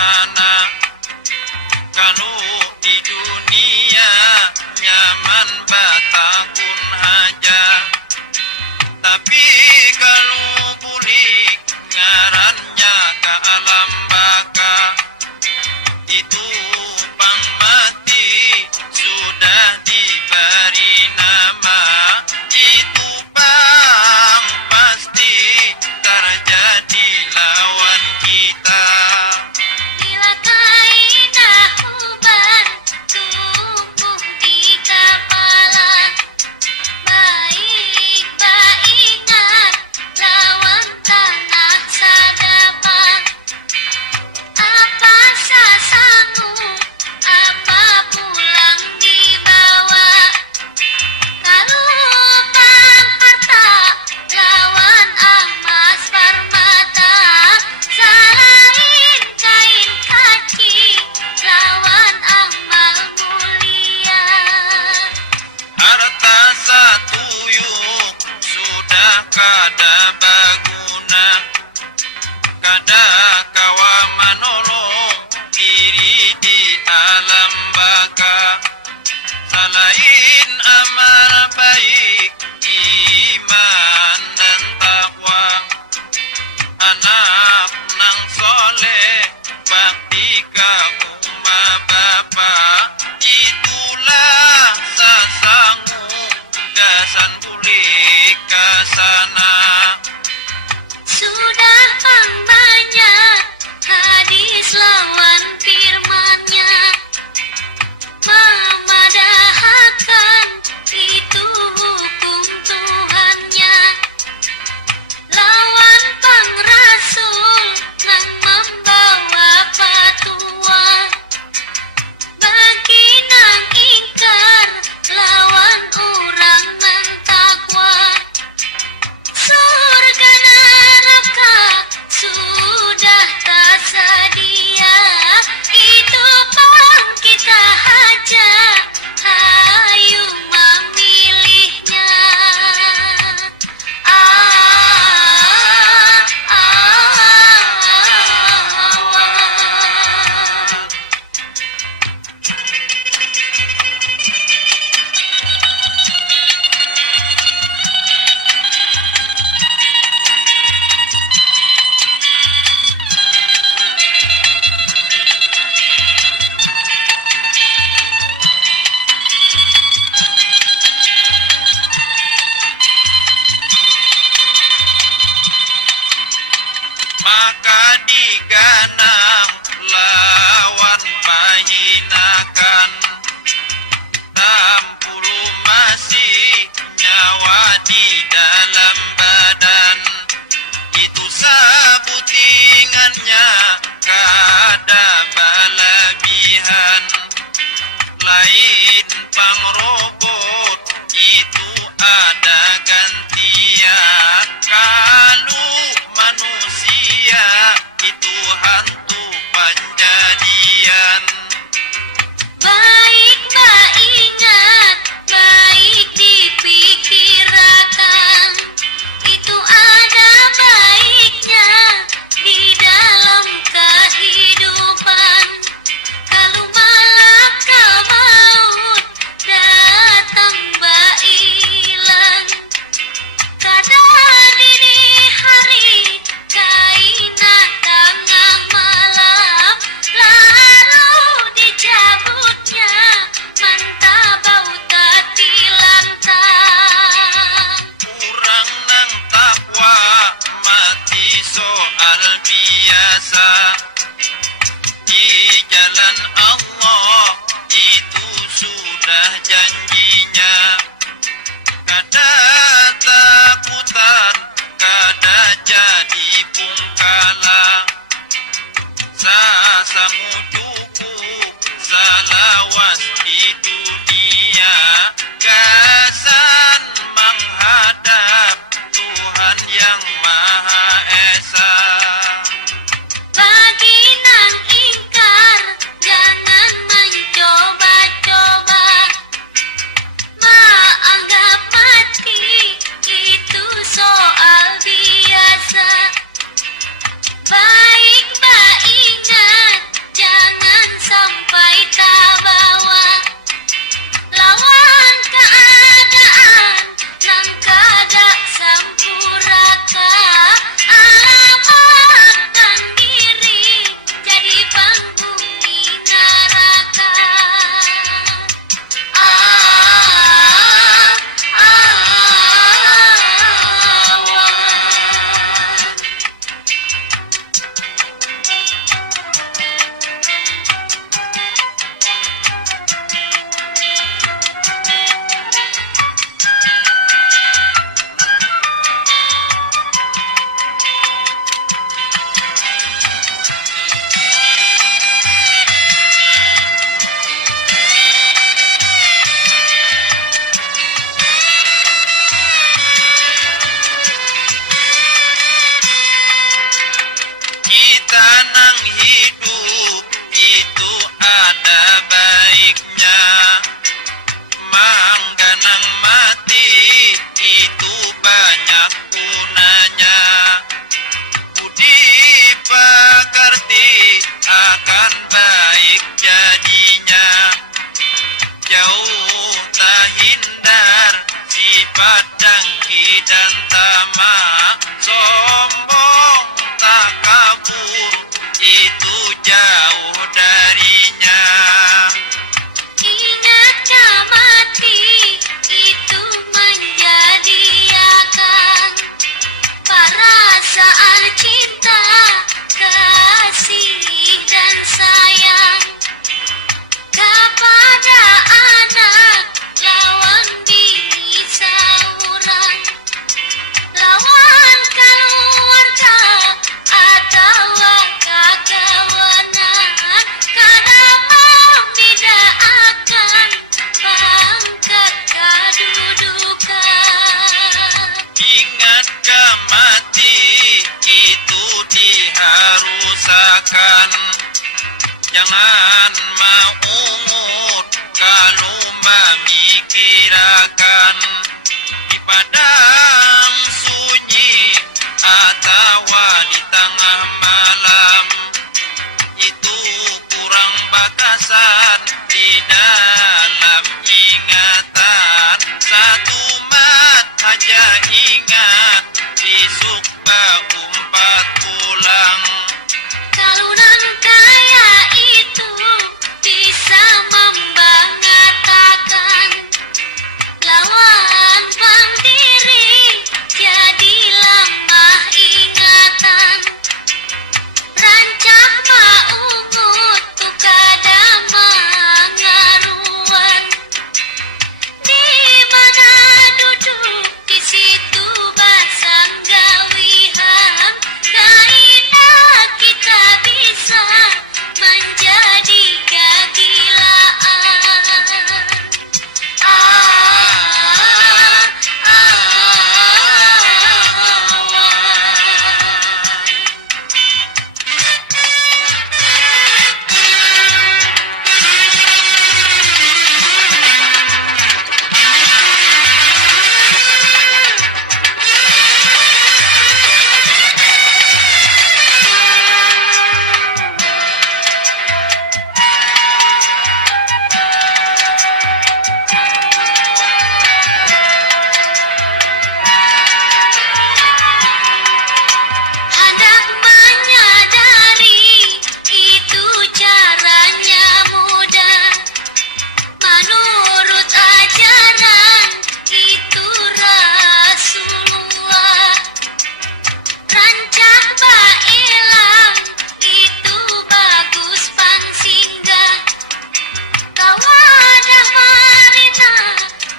mana. Kalau di dunia nyaman batakun aja, tapi kalau bulik ngarannya ke alam baka. Itu pang mati sudah diberi nama. Itu pang pasti terjadi lawan kita. Bila kaina uban tumpung di kepala, baik-baik ingat lawan tanah sadapa. Apa sasanggup, apa pulang dibawa. Kalau bang harta lawan emas permata, selain jauh darinya. Ingatkah mati itu menjadikan perasaan cinta, kasih dan sayang kepada anak lawan diri seorang, lawan keluarga atau kekawanan, kadang membedakan pangkat kedudukan. Ingatkah mati itu diharuskan, jangan mengungut kalau memikirkan di padang sunyi atau di tengah malam. Itu kurang bakasan di dalam ingatan. Satu mat aja ingat, besok berumpat pulang. Kalunan kaya itu bisa membanggakan, lawan mandiri jadi lemah ingatan. Rancang maungut tu kada mengaruan, di mana duduk di situ basang gawihan. Kaidah kita bisa menjadi kegilaan. Hendak menyadari itu caranya mudah, menurut ajaran itu Rasulullah. Rancang bailam itu bagus pansinggah, kawadah marina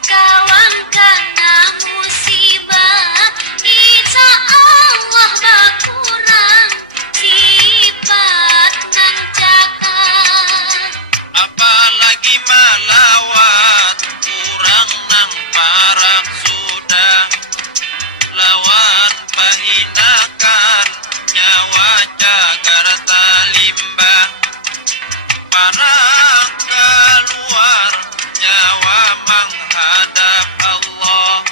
kawan kena musibah. Insya Allah berkurang sifat nan cakap. Apalagi melawat kurang nang parak sudah, lawan pahinakan nyawa jagar talimbah. Para keluar nyawa menghadap Allah,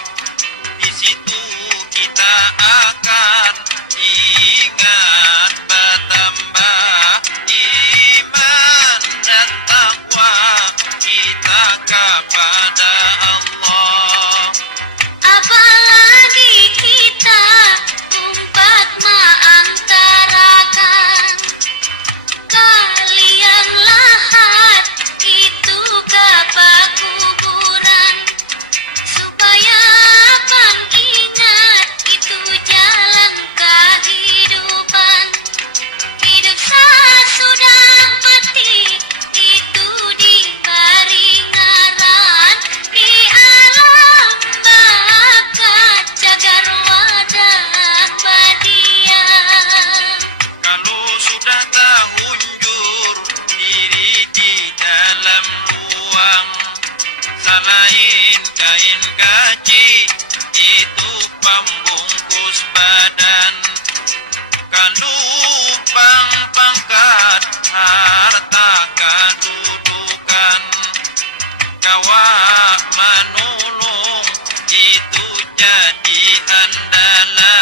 di situ kita akan ingat bertambah iman dan takwa kita kepada Allah. Apalagi kita umpat mengantarakan kalian lahat itu ke kuburan, supaya mengingat itu jalan kehidupan. Hidup sesudah mati itu diberi ngaran, di alam bakat jagar wadah padian. Kalau sudah terunjur diri di dalam ruang, selain kain gaji itu pembungkus badan. Kalau pangkat harta kedudukan, kawak menolong itu jadi andalan.